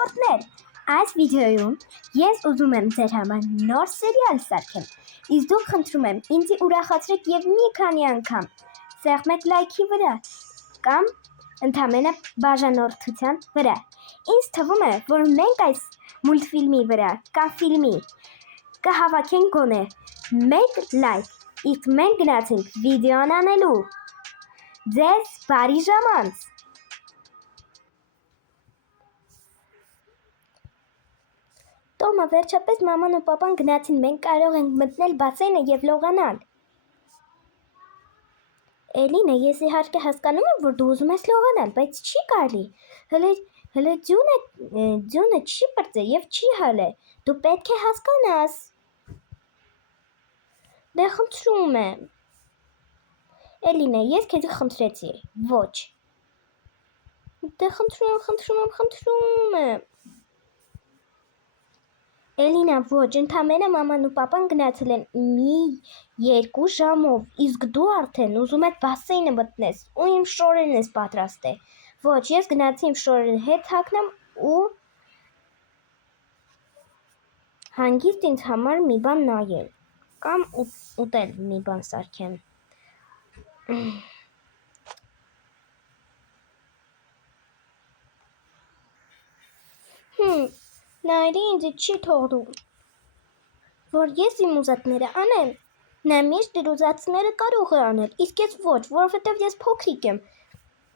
ժողովուրդներ, այս վիդեոյում ես ուզում եմ ձեր համար նոր սերիալ սարքեմ, իսկ դուք խնդրում եմ ինձ ուրախացրեք եւ մի քանի անգամ սեղմեք լայքի վրա կամ ընդամենը բաժանորդության վրա։ Ինձ թվում է, որ մենք այս մուլտֆիլմի վրա կամ ֆիլմի կհավաքենք գոնե 1 լայք, իսկ մենք գնացինք վիդեոն անելու։ Ձեզ բարի ժամանց։ Տոմա, վերջապես մաման ու պապան գնացին, մենք կարող ենք մտնել բասենը եւ լողանալ։ Էլինա, ես իհարկե հասկանում եմ, որ դու ուզում ես լողանալ, բայց չի կարելի։ Հələ ձյունը չի պրծե եւ չի հալե։ Դու պետք է հասկանաս։ Դե խնդրում եմ։ Էլինա, ես քեզ խնդրեցի։ Ոչ։ Դե խնդրում եմ։ Էլինա, ոչ, ընդամենը մաման ու պապան գնացել են մի 2 ժամով, իսկ դու արդեն ուզում ես բասենը մտնես ու իմ շորերն ես պատրաստել։ Ոչ, ես գնացի իմ շորերը հետ հագնեմ ու հանգիստ ինձ համար մի բան նայել կամ ուտել մի բան սարքեմ։ Նայրի ինձ չի թողնում, որ ես իմ ուզածները անեմ, նա միշտ իր ուզածները կարող է անել, իսկ ես ոչ, որովհետև ես փոքրիկ եմ,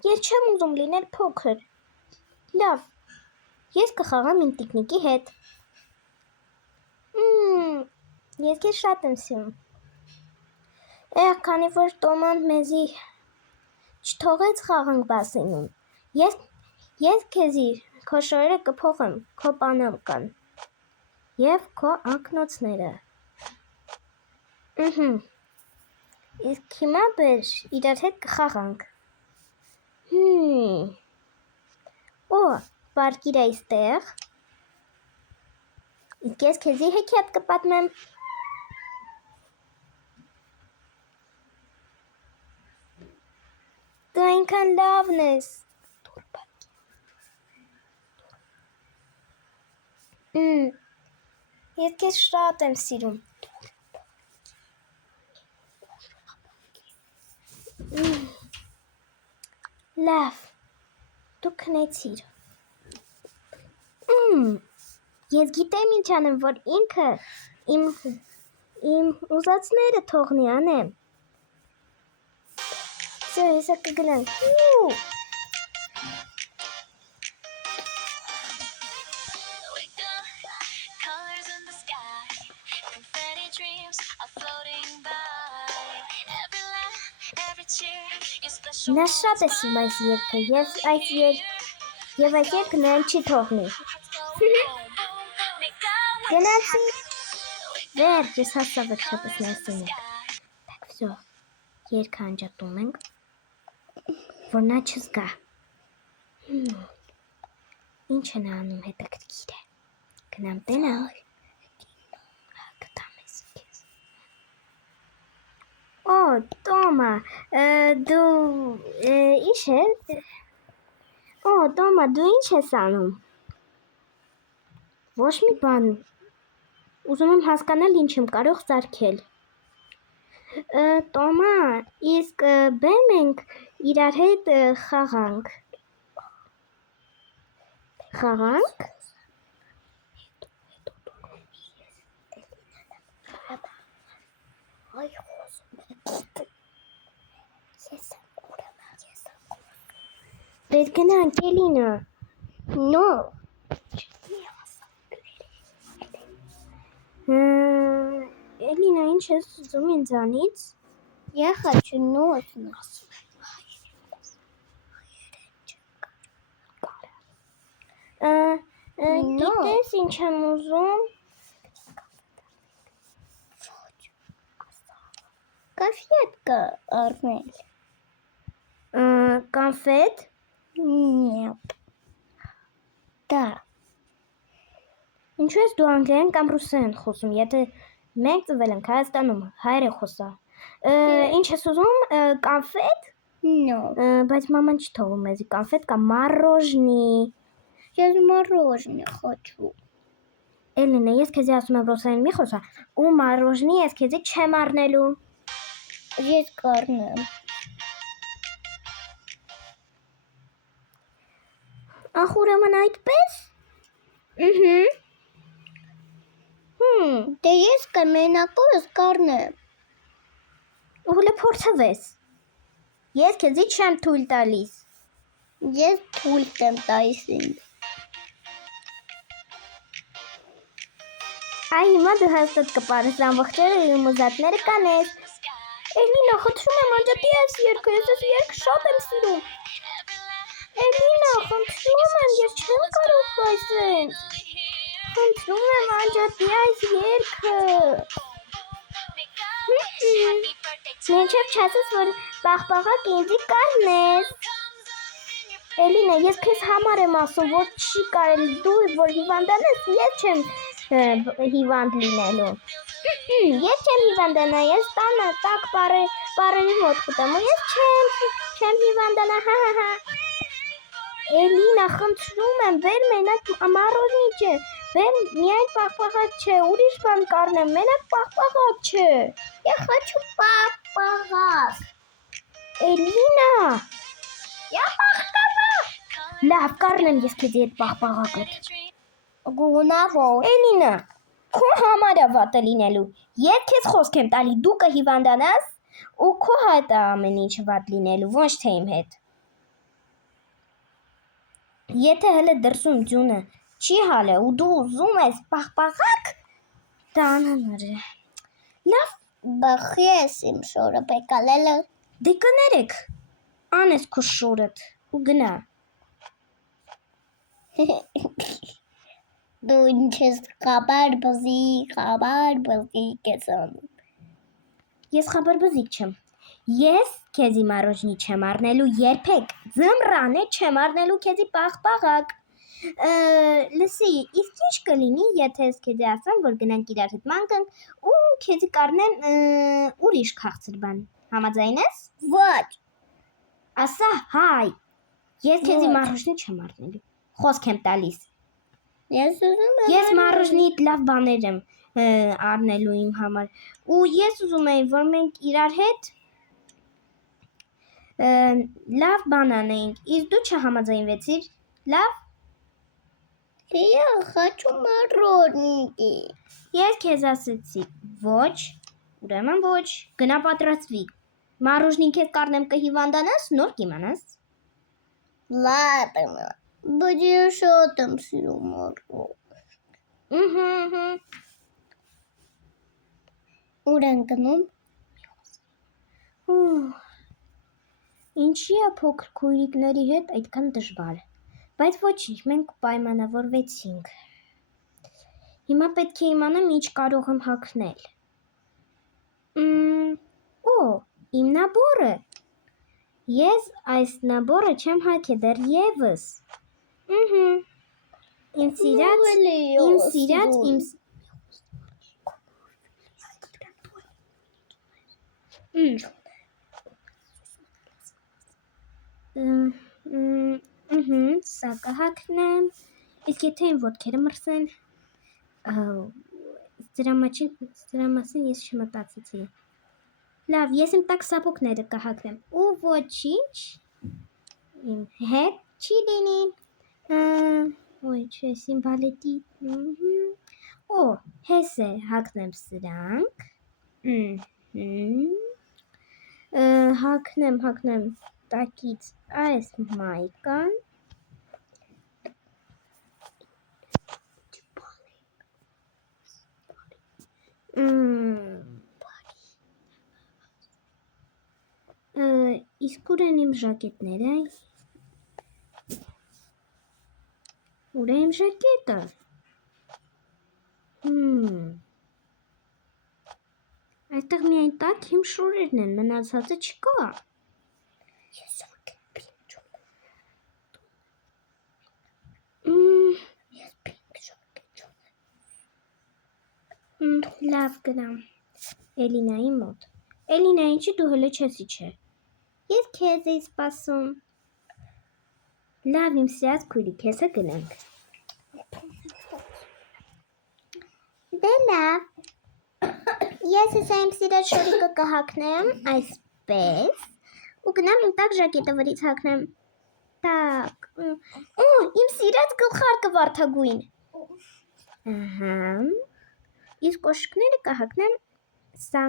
ես չեմ ուզում լինել փոքր, լավ, ես կխաղամ իմ տիկնիկի հետ, ես քեզ շատ եմ սիրում, քանի որ Տոման մեզի չթողեց խաղանք բասենում, ես քեզի քո շորերը կփոխեմ, քո պանամկան և քո անկնոցները, իսկ հիմա բեր իրար հետ կխաղանք, պարկիր այստեղ, իսկ ես քեզի հեքիաթ կպատմեմ, դու այնքան լավն ես, ես քեզ շատ եմ սիրում, լավ, դու քնեցիր, ես գիտեմ ինչ անեմ, որ ինքը իմ ուզածները թողնի անեմ, հեսա կգնանք, Նա շատ է սիրում այս երգը և այս երգը նրան չի թողնի։ Գնացի։ Վերջ, ես հասա վերջապես ներսին եք։ Так, всё, երգը անջատում ենք, որ նա չզգա։ Ինչ է նա անում հետաքրքիր է։ Գնամ տենալ։ Տոմա, դու ինչ ես? Տոմա, դու ինչ ես անում? Ոչ մի բան, ուզում եմ հասկանալ ինչ եմ կարող սարքել։ Տոմա, իսկ բեր մենք իրար հետ խաղանք։ Խաղանք? Պետք գնանք, Էլինա։ Էլինա, ինչ ես ուզում ինձանից։ Я хочу нос. Գիտես ինչ եմ ուզում։ Конфетка առնել։ Конфет? Нет. Да. Ինչու ես դու անգլերեն կամ ռուսերեն խոսում, եթե մենք ծնվել ենք Հայաստանում, հայեր է խոսա։ Ինչ ես ուզում, կոնֆետ? No. Բայց մաման չի թողում մեզի կոնֆետ կամ մառոժնի։ Ես մорոժնի хочу։ Էլինա, ես քեզի ասում եմ ռուսերեն մի խոսա, ու մорոժնի ես քեզի չեմ առնելու։ Ես կառնեմ։ Ախ, ուրեմն այդպես։ Դե ես կմենակորս կառնեմ։ Ու հələ փորձվես։ Ես քեզի չեմ թույլ տալիս։ Ես թույլ եմ տալիս ինձ։ Այ հիմա դու հաստատ կպարես ամբողջերը ու մուզատները կանես։ Էլինա, խնդրում եմ անջատի այս երգը, ես այս երգը շատ եմ սիրում։ Էլինա, խնդրում եմ, ես չեմ կարող այսպես։ Խնդրում եմ անջատի այս երգը։ Մինչև չասես, որ պաղպաղակ ինձի կառնես։ Էլինա, ես քեզ համար եմ ասում, որ չի կարելի դու որ հիվանդանաս, ես չեմ հիվանդ լինելու։ Ես չեմ հիվանդանա, ես տանը տակ բարերի մոտ կտամ, ու ես չեմ հիվանդանա, հա։ Էլինա, խնդրում եմ, վեր մենակ մառոժնի չէ, վեր միայն պաղպաղակ չէ, ուրիշ բան կառնեմ, մենակ պաղպաղակ չէ։ Ես хочу պաղպաղակ։ Էլինա, Я պաղպաղակ։ լավ կառնեմ ես քեզի այդ պաղպաղակը։ Գունավոր։ Էլինա, քո համար է վատը լինելու։ Ես քեզ խոսք եմ տալի, դու կհիվանդանաս ու քո հետ է ամեն ինչ վատ լինելու, ոչ թե իմ հետ։ Եթե հələ դրսում ձյունը չի հալը ու դու ուզում ես պաղպաղակ, դա անհնար է։ Լավ, Բախի ես իմ շորը պեկալելը։ դե կներեք, անես քո շորդ ու գնա։ Դու ինչ ես խաբար բզիկ ես անում։ Ես խաբարբզիկ չեմ։ Ես քեզի մառոժնի չեմ առնելու երբեք, ձմռան է չեմ առնելու քեզի պաղպաղակ։ Լսի, իսկ ինչ կլինի, եթե ես քեզի ասեմ, որ գնանք իրար հետ մանկանք ու քեզի կառնեմ ուրիշ քաղցր բան։ Համաձայն ես։ Ոչ։ Ասա հայ։ Ես քեզի մառոժնի չեմ առնելու։ Խոսք եմ տալիս։ Ես ուզում եմ։ Ես մառոժնիդ լավ բաներ եմ առնելու իմ համար։ Ու ես ուզում եմ, որ մենք իրար հետ լավ բան անենք, իսկ դու չհամաձայնվեցիր, լավ։ Я хочу մառոժնի։ Ես քեզ ասեցի, ոչ, ուրեմն ոչ, գնա պատրաստվի։ Մառոժնին քեզ կառնեմ կհիվանդանաս, նոր կիմանաս։ Ладно, բայց ես շատ եմ սիրում մառոժ։ Ուր են գնում։ Ինչի է փոքր քույրիկների հետ այդքան դժվար։ Բայց ոչինչ, մենք պայմանավորվեցինք։ Հիմա պետք է իմանամ ինչ կարող եմ հագնել։ Իմ նաբորը։ Ես այս նաբորը չեմ հագել դեռևս։ Իմ սիրած սա կհագնեմ, իսկ եթե իմ ոտքերը մրսեն, դրա մասին ես չմտածեցի։ Լավ, ես իմ տակ սապոգները կհագնեմ, ու ոչինչ իմ հետ չի լինի։ Ոյ, չես իմ բալետի։ Հես է հագնեմ սրանք։ Հագնեմ տակից այս մայկան։ Իսկ ուր են իմ ժակետները։ Ուր է իմ ժակետը։ Այստեղ միայն տակ իմ շորերն են, մնացածը չկա։ Ես պինկ ժակետ ունեմ։ Լավ գնամ Էլինայի մոտ։ Էլինա, ինչի դու հələ չես իջել։ Ես քեզ էի սպասում։ Լավ, իմ սիրած քույրիկ, հեսա գնանք։ Դե լավ։ Ես հեսա իմ սիրած շորիկը կհակնեմ այսպես ու գնամ իմ տակ ժակետը վրից հակնեմ։ Так, իմ սիրած գլխարկը վարդագույն։ Ահա։ Իսկ կոշիկները կհակնեմ սա։